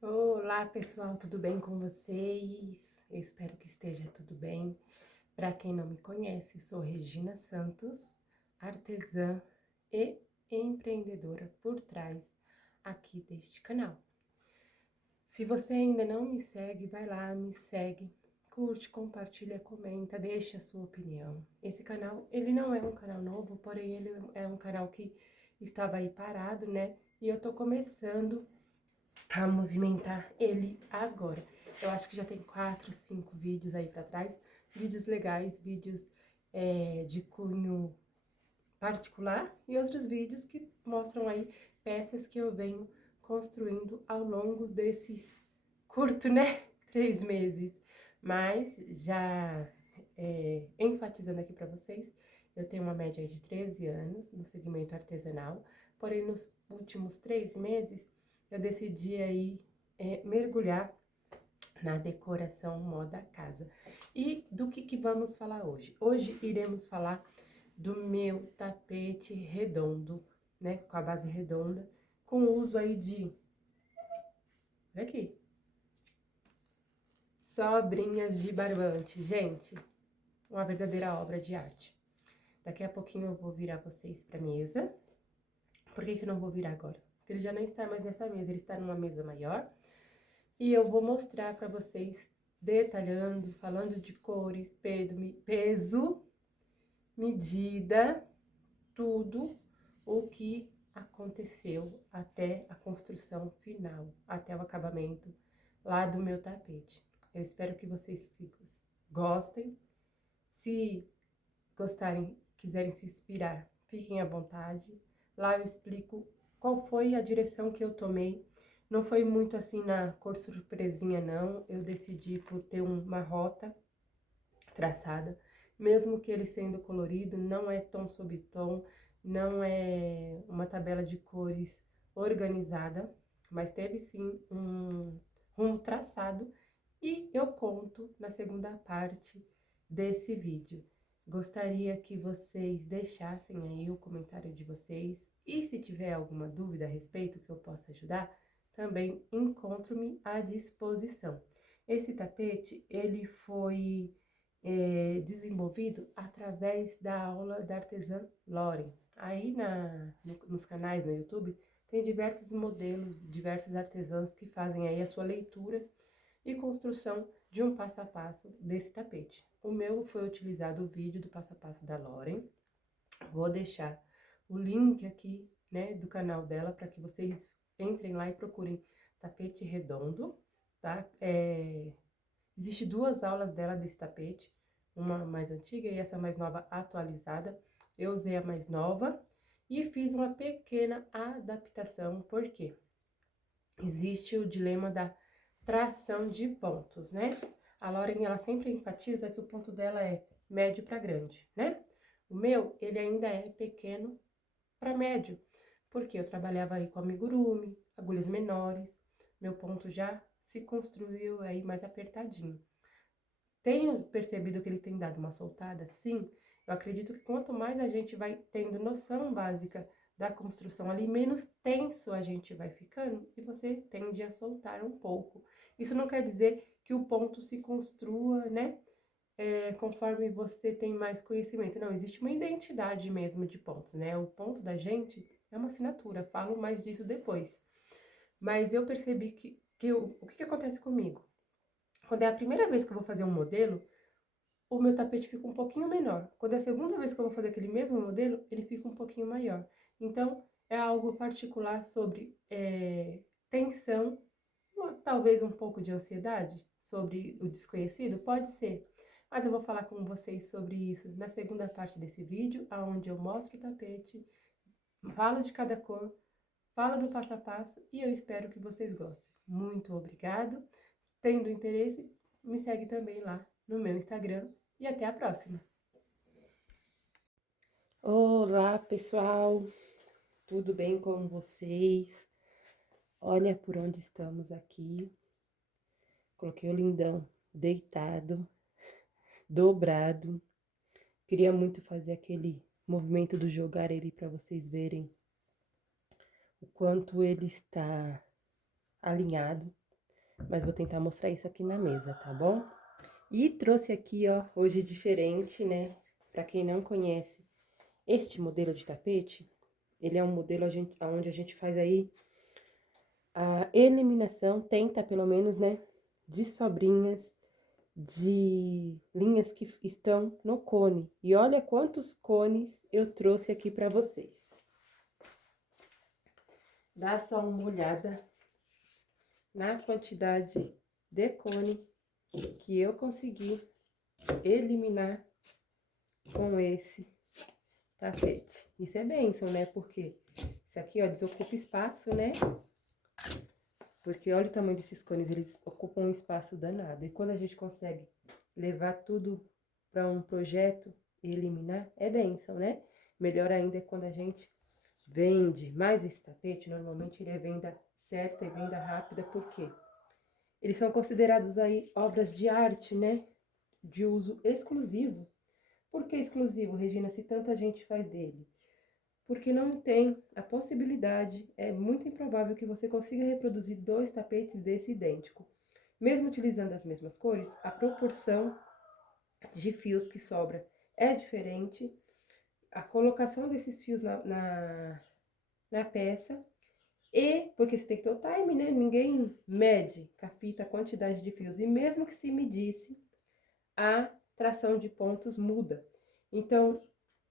Olá, pessoal, tudo bem com vocês? Eu espero que esteja tudo bem. Para quem não me conhece, sou Regina Santos, artesã e empreendedora por trás aqui deste canal. Se você ainda não me segue, vai lá, me segue, curte, compartilha, comenta, deixa a sua opinião. Esse canal, ele não é um canal novo, porém ele é um canal que estava aí parado, né? E eu tô começando a movimentar ele agora. Eu acho que já tem 4, 5 vídeos aí pra trás, vídeos legais, vídeos de cunho particular e outros vídeos que mostram aí peças que eu venho construindo ao longo desses curto, né, 3 meses. Mas já enfatizando aqui pra vocês, eu tenho uma média de 13 anos no segmento artesanal, porém nos últimos 3 meses eu decidi aí mergulhar na decoração moda casa. E do que vamos falar hoje? Hoje iremos falar do meu tapete redondo, né, com a base redonda, com uso aí de, olha aqui, sobrinhas de barbante. Gente, uma verdadeira obra de arte. Daqui a pouquinho eu vou virar vocês pra mesa. Por que eu não vou virar agora? Porque ele já não está mais nessa mesa, ele está numa mesa maior. E eu vou mostrar para vocês, detalhando, falando de cores, peso, medida, tudo o que aconteceu até a construção final, até o acabamento lá do meu tapete. Eu espero que vocês gostem. Se gostarem, quiserem se inspirar, fiquem à vontade. Lá eu explico qual foi a direção que eu tomei. Não foi muito assim na cor surpresinha, não. Eu decidi por ter uma rota traçada. Mesmo que ele sendo colorido, não é tom sob tom, não é uma tabela de cores organizada, mas teve sim um rumo traçado e eu conto na segunda parte desse vídeo. Gostaria que vocês deixassem aí o comentário de vocês e se tiver alguma dúvida a respeito que eu possa ajudar, também encontro-me à disposição. Esse tapete, ele foi desenvolvido através da aula da artesã Lauren. Aí nos canais no YouTube tem diversos modelos, diversas artesãs que fazem aí a sua leitura e construção de um passo a passo desse tapete. O meu foi utilizado o vídeo do passo a passo da Lauren. Vou deixar o link aqui, né, do canal dela para que vocês entrem lá e procurem tapete redondo, tá? Existe 2 aulas dela desse tapete, uma mais antiga e essa mais nova atualizada. Eu usei a mais nova e fiz uma pequena adaptação, porque existe o dilema da tração de pontos, né? A Lauren, ela sempre enfatiza que o ponto dela é médio para grande, né? O meu, ele ainda é pequeno para médio, porque eu trabalhava aí com amigurumi, agulhas menores, meu ponto já se construiu aí mais apertadinho. Tenho percebido que ele tem dado uma soltada, sim. Eu acredito que quanto mais a gente vai tendo noção básica da construção ali, menos tenso a gente vai ficando e você tende a soltar um pouco. Isso não quer dizer que o ponto se construa, né, conforme você tem mais conhecimento. Não, existe uma identidade mesmo de pontos, né? O ponto da gente é uma assinatura, falo mais disso depois. Mas eu percebi o que acontece comigo? Quando é a primeira vez que eu vou fazer um modelo, o meu tapete fica um pouquinho menor. Quando é a segunda vez que eu vou fazer aquele mesmo modelo, ele fica um pouquinho maior. Então, é algo particular sobre tensão, talvez um pouco de ansiedade sobre o desconhecido, pode ser. Mas eu vou falar com vocês sobre isso na segunda parte desse vídeo, onde eu mostro o tapete, falo de cada cor, falo do passo a passo e eu espero que vocês gostem. Muito obrigado. Tendo interesse, me segue também lá no meu Instagram e até a próxima. Olá, pessoal. Tudo bem com vocês? Olha por onde estamos aqui. Coloquei o lindão deitado, dobrado. Queria muito fazer aquele movimento do jogar ele para vocês verem o quanto ele está alinhado. mas vou tentar mostrar isso aqui na mesa, tá bom? E trouxe aqui, ó, hoje diferente, né? Pra quem não conhece, este modelo de tapete, ele é um modelo onde a gente faz aí a eliminação, tenta pelo menos, né, de sobrinhas, de linhas que estão no cone. E olha quantos cones eu trouxe aqui pra vocês. Dá só uma olhada na quantidade de cone que eu consegui eliminar com esse tapete. Isso é bênção, né? Porque isso aqui, ó, desocupa espaço, né? Porque olha o tamanho desses cones, eles ocupam um espaço danado. E quando a gente consegue levar tudo para um projeto e eliminar, é bênção, né? Melhor ainda é quando a gente vende mais esse tapete, normalmente ele é venda certa e venda rápida, por quê? Eles são considerados aí obras de arte, né? De uso exclusivo. Por que exclusivo, Regina, se tanta gente faz dele? Porque não tem a possibilidade, é muito improvável que você consiga reproduzir 2 tapetes desse idêntico. Mesmo utilizando as mesmas cores, a proporção de fios que sobra é diferente, a colocação desses fios na peça, e porque você tem que ter o time, né? Ninguém mede com a fita a quantidade de fios, e mesmo que se medisse, a tração de pontos muda. Então,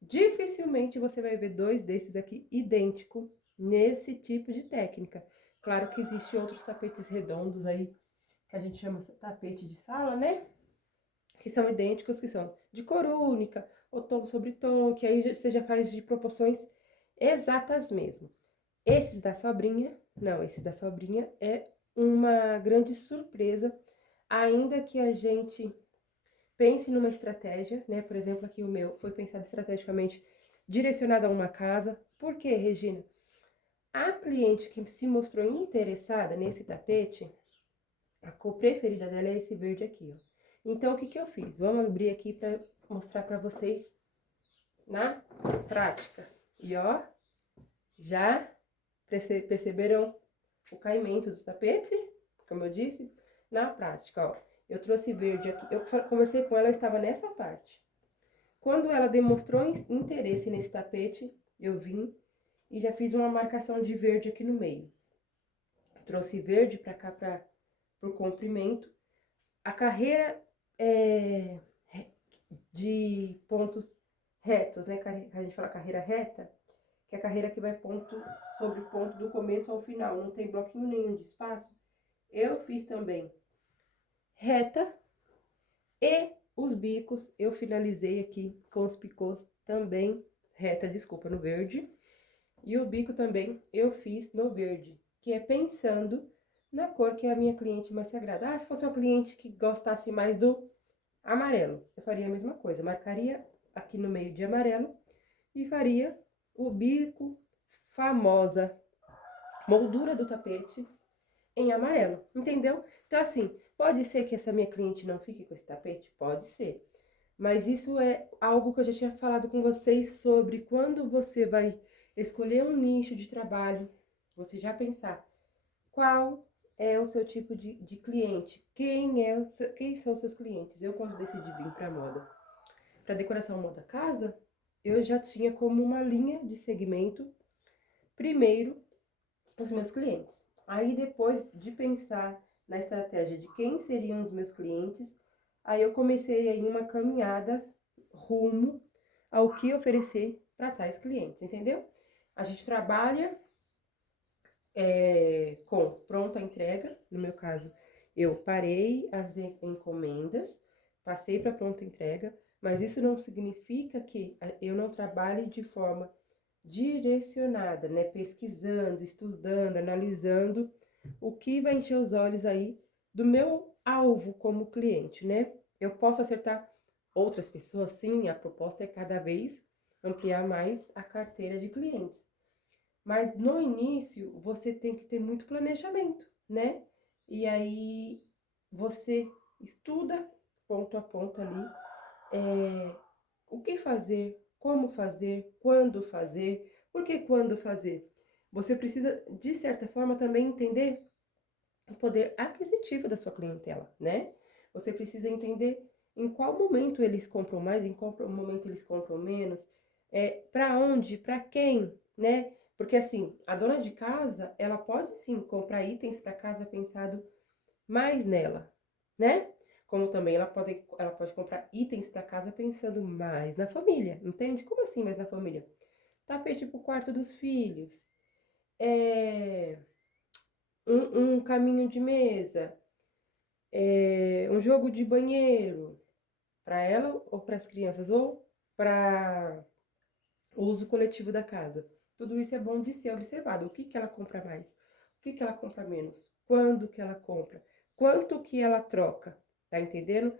dificilmente você vai ver 2 desses aqui idênticos nesse tipo de técnica. Claro que existem outros tapetes redondos aí, que a gente chama tapete de sala, né? Que são idênticos, que são de cor única, ou tom sobre tom, que aí você já faz de proporções exatas mesmo. Esses da sobrinha, não, esse da sobrinha é uma grande surpresa, ainda que a gente pense numa estratégia, né? Por exemplo, aqui o meu foi pensado estrategicamente direcionado a uma casa. Por quê, Regina? A cliente que se mostrou interessada nesse tapete, a cor preferida dela é esse verde aqui, ó. Então, o que que eu fiz? Vamos abrir aqui para mostrar para vocês na prática. E ó, já perceberam o caimento do tapete? Como eu disse, na prática, ó. Eu trouxe verde aqui, eu conversei com ela, eu estava nessa parte. Quando ela demonstrou interesse nesse tapete, eu vim e já fiz uma marcação de verde aqui no meio. Trouxe verde para cá, para o comprimento. A carreira de pontos retos, né? A gente fala carreira reta, que é a carreira que vai ponto sobre ponto do começo ao final. Não tem bloquinho nenhum de espaço. Eu fiz também reta, e os bicos eu finalizei aqui com os picôs também reta, desculpa, no verde. E o bico também eu fiz no verde, que é pensando na cor que a minha cliente mais se agrada. Ah, se fosse uma cliente que gostasse mais do amarelo, eu faria a mesma coisa. Marcaria aqui no meio de amarelo e faria o bico, famosa moldura do tapete em amarelo, entendeu? Então, assim, pode ser que essa minha cliente não fique com esse tapete? Pode ser. Mas isso é algo que eu já tinha falado com vocês sobre quando você vai escolher um nicho de trabalho, você já pensar qual é o seu tipo de cliente, quem são os seus clientes. Eu, quando decidi vir para moda, para decoração moda casa, eu já tinha como uma linha de segmento, primeiro, os meus clientes. Aí, depois de pensar na estratégia de quem seriam os meus clientes, aí eu comecei aí uma caminhada rumo ao que oferecer para tais clientes, entendeu? A gente trabalha com pronta entrega, no meu caso, eu parei as encomendas, passei para pronta entrega, mas isso não significa que eu não trabalhe de forma direcionada, né? Pesquisando, estudando, analisando o que vai encher os olhos aí do meu alvo como cliente, né? Eu posso acertar outras pessoas, sim, a proposta é cada vez ampliar mais a carteira de clientes. Mas no início você tem que ter muito planejamento, né? E aí você estuda ponto a ponto ali, o que fazer, como fazer, quando fazer, por que quando fazer? Você precisa, de certa forma, também entender o poder aquisitivo da sua clientela, né? Você precisa entender em qual momento eles compram mais, em qual momento eles compram menos, para onde, para quem, né? Porque assim, a dona de casa, ela pode sim comprar itens para casa pensado mais nela, né? Como também ela pode comprar itens para casa pensando mais na família, entende? Como assim mais na família? Tapete pro quarto dos filhos, é, um caminho de mesa, um jogo de banheiro, para ela ou para as crianças, ou para o uso coletivo da casa. Tudo isso é bom de ser observado. O que que ela compra mais? O que que ela compra menos? Quando que ela compra? Quanto que ela troca? Tá entendendo?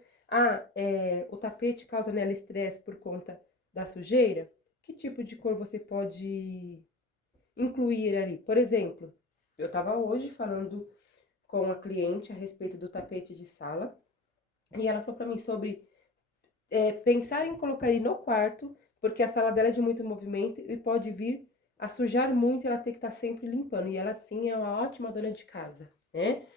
O tapete causa nela estresse por conta da sujeira? Que tipo de cor você pode incluir ali? Por exemplo, eu estava hoje falando com a cliente a respeito do tapete de sala e ela falou para mim sobre pensar em colocar ele no quarto, porque a sala dela é de muito movimento e pode vir a sujar muito e ela tem que estar sempre limpando. E ela, sim, é uma ótima dona de casa, né?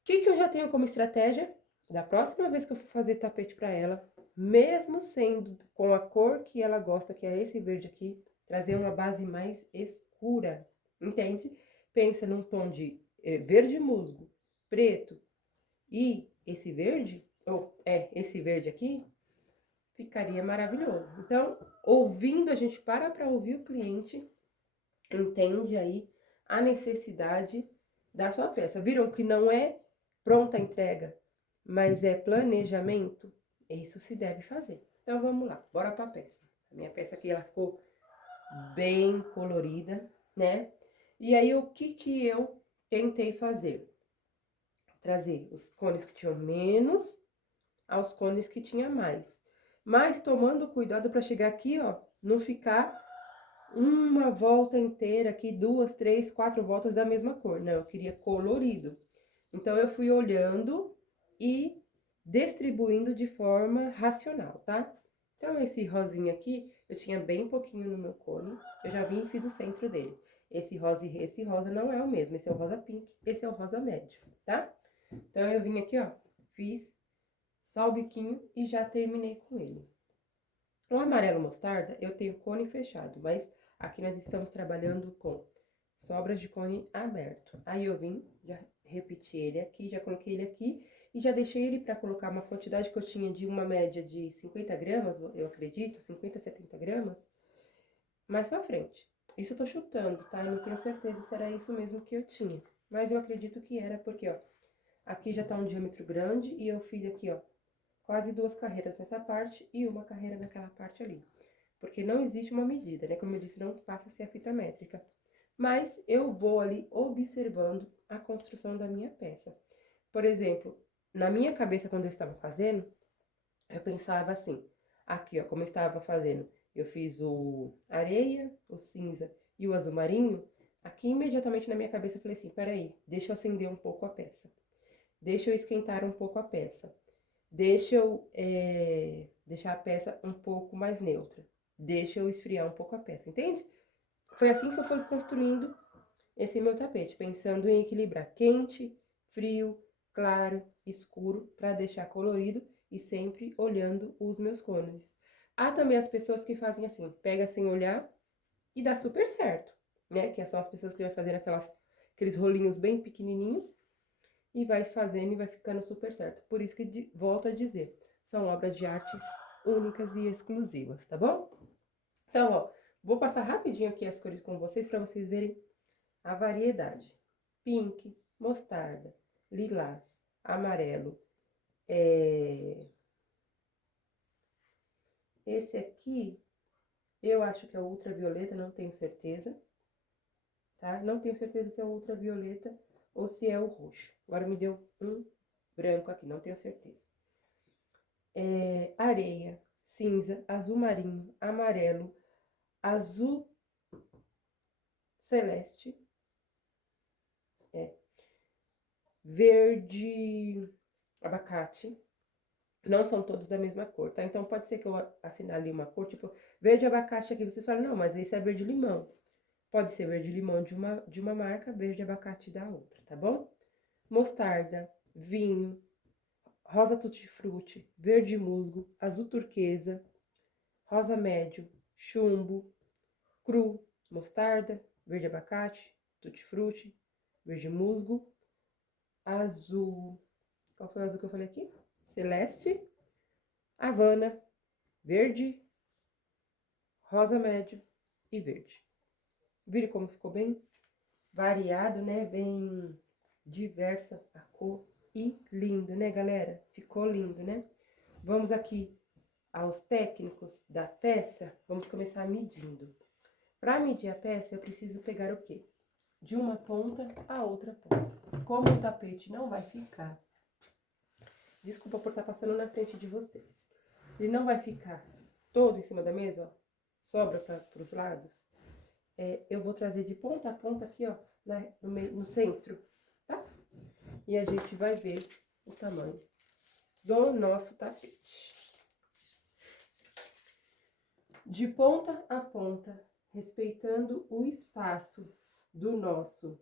O que que eu já tenho como estratégia? Da próxima vez que eu for fazer tapete para ela, mesmo sendo com a cor que ela gosta, que é esse verde aqui, trazer uma base mais escura, entende? Pensa num tom de verde musgo, preto e esse verde, esse verde aqui, ficaria maravilhoso. Então, ouvindo, a gente para ouvir o cliente, entende aí a necessidade da sua peça. Viram que não é pronta entrega, mas é planejamento? Isso se deve fazer. Então, vamos lá, bora pra peça. A minha peça aqui, ela ficou bem colorida, né? E aí, o que que eu tentei fazer? Trazer os cones que tinham menos aos cones que tinha mais. Mas tomando cuidado para chegar aqui, ó, não ficar uma volta inteira aqui, 2, 3, 4 voltas da mesma cor. Não, eu queria colorido. Então, eu fui olhando e distribuindo de forma racional, tá? Então, esse rosinha aqui, eu tinha bem pouquinho no meu cone. Eu já vim e fiz o centro dele. Esse rosa não é o mesmo. Esse é o rosa pink, esse é o rosa médio, tá? Então, eu vim aqui, ó, fiz só o biquinho e já terminei com ele. O amarelo mostarda, eu tenho cone fechado, mas aqui nós estamos trabalhando com sobras de cone aberto. Aí eu vim, já repeti ele aqui, já coloquei ele aqui e já deixei ele para colocar uma quantidade que eu tinha de uma média de 50 gramas, eu acredito, 50, 70 gramas, mais pra frente. Isso eu tô chutando, tá? Eu não tenho certeza se era isso mesmo que eu tinha, mas eu acredito que era porque, ó, aqui já tá um diâmetro grande e eu fiz aqui, ó, quase 2 carreiras nessa parte e uma carreira naquela parte ali. Porque não existe uma medida, né? Como eu disse, não passa a ser a fita métrica. Mas eu vou ali observando a construção da minha peça. Por exemplo, na minha cabeça, quando eu estava fazendo, eu pensava assim, aqui, ó, como eu estava fazendo, eu fiz o areia, o cinza e o azul marinho, aqui imediatamente na minha cabeça eu falei assim, peraí, deixa eu acender um pouco a peça. Deixa eu esquentar um pouco a peça. Deixa eu deixar a peça um pouco mais neutra. Deixa eu esfriar um pouco a peça, entende? Foi assim que eu fui construindo esse meu tapete, pensando em equilibrar quente, frio, claro, escuro, para deixar colorido e sempre olhando os meus cones. Há também as pessoas que fazem assim, pega sem olhar e dá super certo, né? Que são as pessoas que vai fazer aqueles rolinhos bem pequenininhos e vai fazendo e vai ficando super certo. Por isso que, volto a dizer, são obras de artes únicas e exclusivas, tá bom? Então, ó, vou passar rapidinho aqui as cores com vocês para vocês verem a variedade. Pink, mostarda, lilás, amarelo. Esse aqui, eu acho que é o ultravioleta, não tenho certeza, tá? Não tenho certeza se é o ultravioleta ou se é o roxo. Agora me deu um branco aqui, não tenho certeza. Areia, cinza, azul marinho, amarelo, azul celeste, verde abacate. Não são todos da mesma cor, tá? Então pode ser que eu assinale uma cor, tipo, verde abacate aqui, vocês falam, não, mas esse é verde limão. Pode ser verde limão de uma marca, verde abacate da outra, tá bom? mostarda, vinho, rosa tutti-frutti, verde musgo, azul turquesa, rosa médio, chumbo, cru, mostarda, verde abacate, tutti-frutti, verde musgo, azul... Qual foi o azul que eu falei aqui? Celeste, Havana, verde, rosa médio e verde. Viram como ficou bem variado, né? Bem diversa a cor e lindo, né, galera? Ficou lindo, né? Vamos aqui aos técnicos da peça. Vamos começar medindo. Para medir a peça, eu preciso pegar o quê? De uma ponta a outra ponta. Como o tapete não vai ficar... Desculpa por estar passando na frente de vocês. Ele não vai ficar todo em cima da mesa, ó. Sobra para os lados. Eu vou trazer de ponta a ponta aqui, ó, no centro, tá? E a gente vai ver o tamanho do nosso tapete. De ponta a ponta, respeitando o espaço do nosso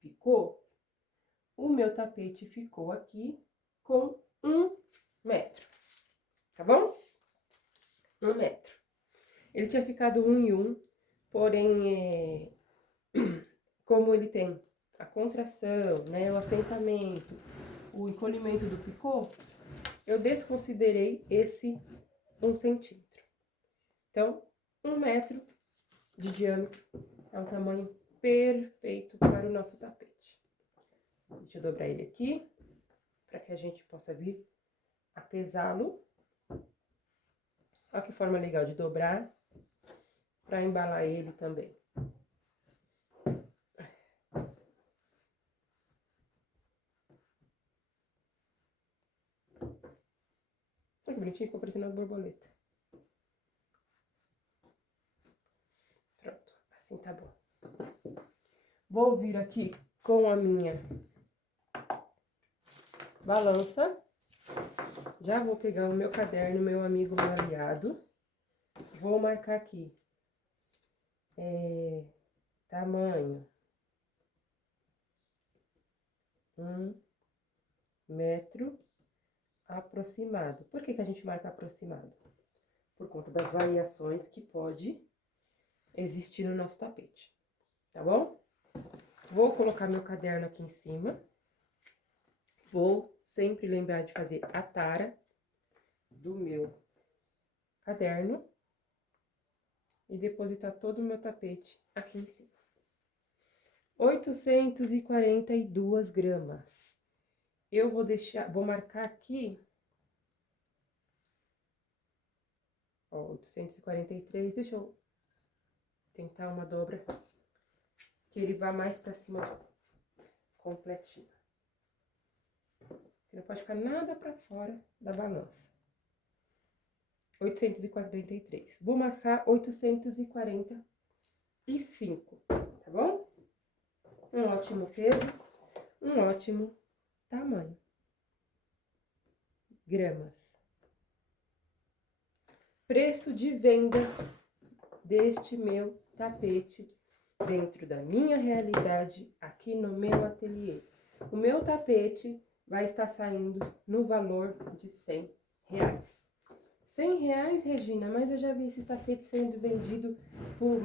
picô, o meu tapete ficou aqui com 1 metro, tá bom? 1 metro. Ele tinha ficado 1 em 1, porém, como ele tem a contração, né, o assentamento, o encolhimento do picô, eu desconsiderei esse 1 centímetro. Então, 1 metro de diâmetro é um tamanho perfeito para o nosso tapete. Deixa eu dobrar ele aqui, para que a gente possa vir a pesá-lo. Olha que forma legal de dobrar, para embalar ele também. Olha que bonitinho, ficou parecendo uma borboleta. Pronto, assim tá bom. Vou vir aqui com a minha balança. Já vou pegar o meu caderno, meu amigo, meu aliado. Vou marcar aqui. Tamanho. 1 metro aproximado. Por que que a gente marca aproximado? Por conta das variações que pode existir no nosso tapete, tá bom? Vou colocar meu caderno aqui em cima. Vou sempre lembrar de fazer a tara do meu caderno e depositar todo o meu tapete aqui em cima. 842 gramas. Eu vou marcar aqui, ó, 843, deixa eu tentar uma dobra que ele vá mais pra cima completinho. Não pode ficar nada pra fora da balança. 843. Vou marcar 845, tá bom? Um ótimo peso, um ótimo tamanho. Gramas. Preço de venda deste meu tapete dentro da minha realidade aqui no meu ateliê. O meu tapete vai estar saindo no valor de R$100. R$100, Regina, mas eu já vi esses tapetes sendo vendidos por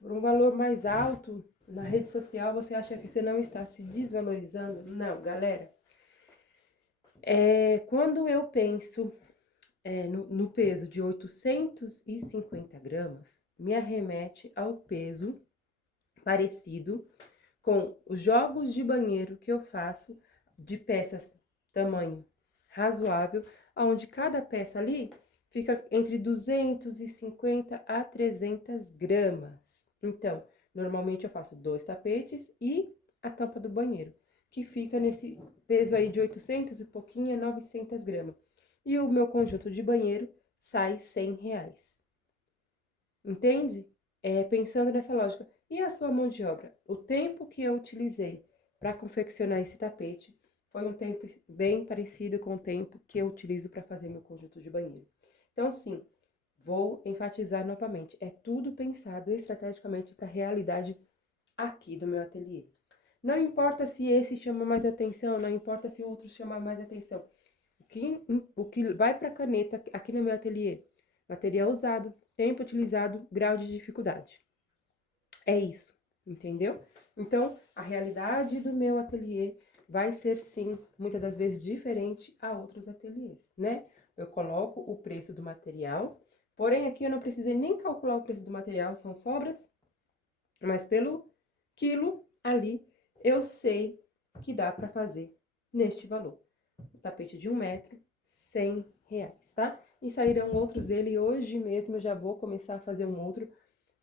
por um valor mais alto na rede social. Você acha que você não está se desvalorizando? Não, galera. Quando eu penso no peso de 850 gramas, me arremete ao peso parecido com os jogos de banheiro que eu faço de peças tamanho razoável, onde cada peça ali fica entre 250 a 300 gramas. Então, normalmente eu faço 2 tapetes e a tampa do banheiro, que fica nesse peso aí de 800 e pouquinho a 900 gramas. E o meu conjunto de banheiro sai R$100. Entende? Pensando nessa lógica. E a sua mão de obra? O tempo que eu utilizei para confeccionar esse tapete foi um tempo bem parecido com o tempo que eu utilizo para fazer meu conjunto de banheiro. Então, sim, vou enfatizar novamente. É tudo pensado estrategicamente para a realidade aqui do meu ateliê. Não importa se esse chama mais atenção, não importa se outro chama mais atenção. O que vai para a caneta aqui no meu ateliê? Material usado, tempo utilizado, grau de dificuldade. É isso, entendeu? Então, a realidade do meu ateliê vai ser, sim, muitas das vezes diferente a outros ateliês, né? Eu coloco o preço do material, porém aqui eu não precisei nem calcular o preço do material, são sobras, mas pelo quilo ali, eu sei que dá para fazer neste valor. O tapete de 1 metro, R$ 100, tá? E sairão outros dele e hoje mesmo eu já vou começar a fazer um outro,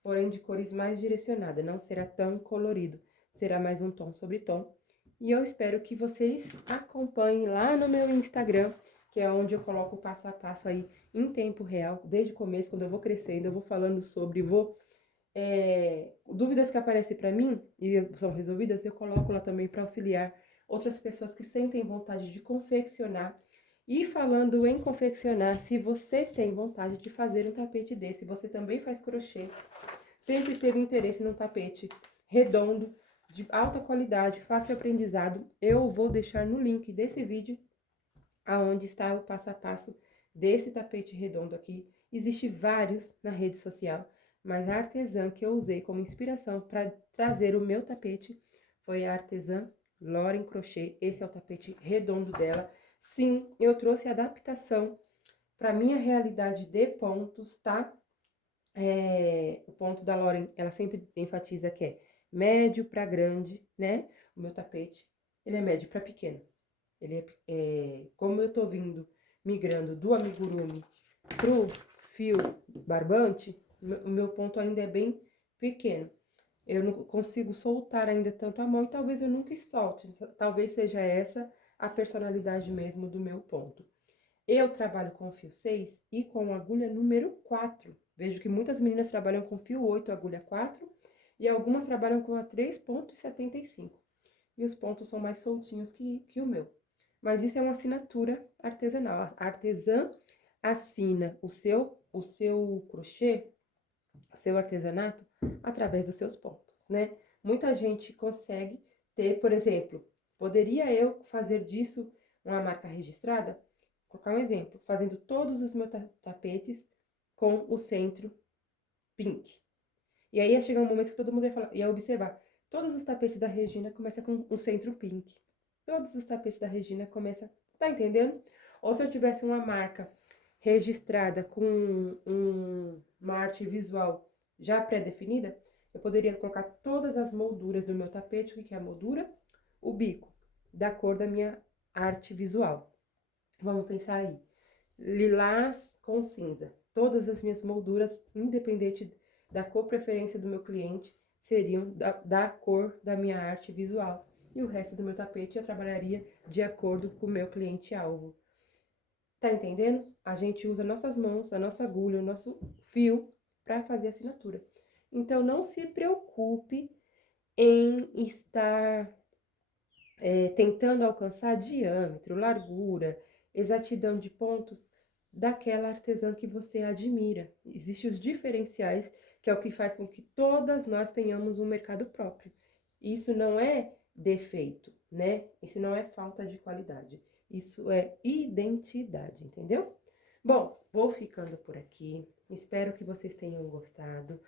porém de cores mais direcionadas, não será tão colorido, será mais um tom sobre tom. E eu espero que vocês acompanhem lá no meu Instagram, que é onde eu coloco o passo a passo aí em tempo real, desde o começo, quando eu vou crescendo, eu vou falando sobre, dúvidas que aparecem para mim e são resolvidas, eu coloco lá também para auxiliar outras pessoas que sentem vontade de confeccionar. E falando em confeccionar, se você tem vontade de fazer um tapete desse, você também faz crochê, sempre teve interesse num tapete redondo, de alta qualidade, fácil aprendizado, eu vou deixar no link desse vídeo aonde está o passo a passo desse tapete redondo aqui. Existe vários na rede social, mas a artesã que eu usei como inspiração para trazer o meu tapete foi a artesã Lauren Crochet. Esse é o tapete redondo dela. Sim, eu trouxe adaptação para minha realidade de pontos, tá? O ponto da Lauren, ela sempre enfatiza que é médio para grande, né? O meu tapete, ele é médio para pequeno. Ele como eu tô migrando do amigurumi pro fio barbante, o meu ponto ainda é bem pequeno. Eu não consigo soltar ainda tanto a mão e talvez eu nunca solte. Talvez seja essa a personalidade mesmo do meu ponto. Eu trabalho com fio 6 e com agulha número 4. Vejo que muitas meninas trabalham com fio 8, agulha 4, e algumas trabalham com a 3,75. E os pontos são mais soltinhos que o meu. Mas isso é uma assinatura artesanal. A artesã assina o seu crochê, o seu artesanato, através dos seus pontos, né? Muita gente consegue ter, por exemplo, poderia eu fazer disso uma marca registrada? Vou colocar um exemplo, fazendo todos os meus tapetes com o centro pink. E aí ia chegar um momento que todo mundo ia observar, todos os tapetes da Regina começam com um centro pink. Todos os tapetes da Regina começam, tá entendendo? Ou se eu tivesse uma marca registrada com uma arte visual já pré-definida, eu poderia colocar todas as molduras do meu tapete. O que é a moldura? O bico, da cor da minha arte visual. Vamos pensar aí. Lilás com cinza. Todas as minhas molduras, independente da cor preferência do meu cliente, seriam da cor da minha arte visual. E o resto do meu tapete eu trabalharia de acordo com o meu cliente-alvo. Tá entendendo? A gente usa nossas mãos, a nossa agulha, o nosso fio para fazer a assinatura. Então, não se preocupe em estar tentando alcançar diâmetro, largura, exatidão de pontos daquela artesã que você admira. Existem os diferenciais, que é o que faz com que todas nós tenhamos um mercado próprio. Isso não é defeito, né? Isso não é falta de qualidade. Isso é identidade, entendeu? Bom, vou ficando por aqui. Espero que vocês tenham gostado.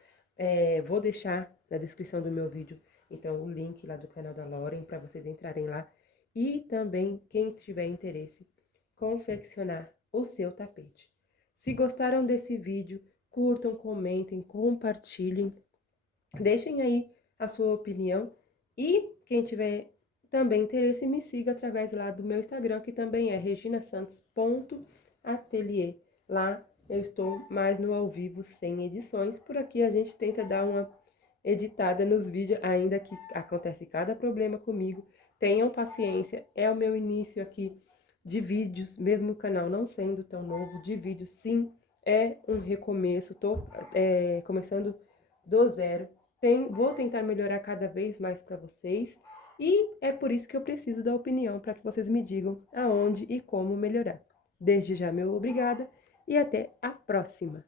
Vou deixar na descrição do meu vídeo, então, o link lá do canal da Lauren para vocês entrarem lá. E também, quem tiver interesse, confeccionar o seu tapete. Se gostaram desse vídeo, curtam, comentem, compartilhem. Deixem aí a sua opinião. E quem tiver também interesse, me siga através lá do meu Instagram, que também é reginasantos.atelier. Lá eu estou mais no ao vivo, sem edições. Por aqui a gente tenta dar uma editada nos vídeos, ainda que acontece cada problema comigo. Tenham paciência, é o meu início aqui de vídeos, mesmo o canal não sendo tão novo, de vídeos sim, é um recomeço, tô começando do zero. Vou tentar melhorar cada vez mais para vocês, e é por isso que eu preciso da opinião, para que vocês me digam aonde e como melhorar. Desde já, meu obrigada, e até a próxima!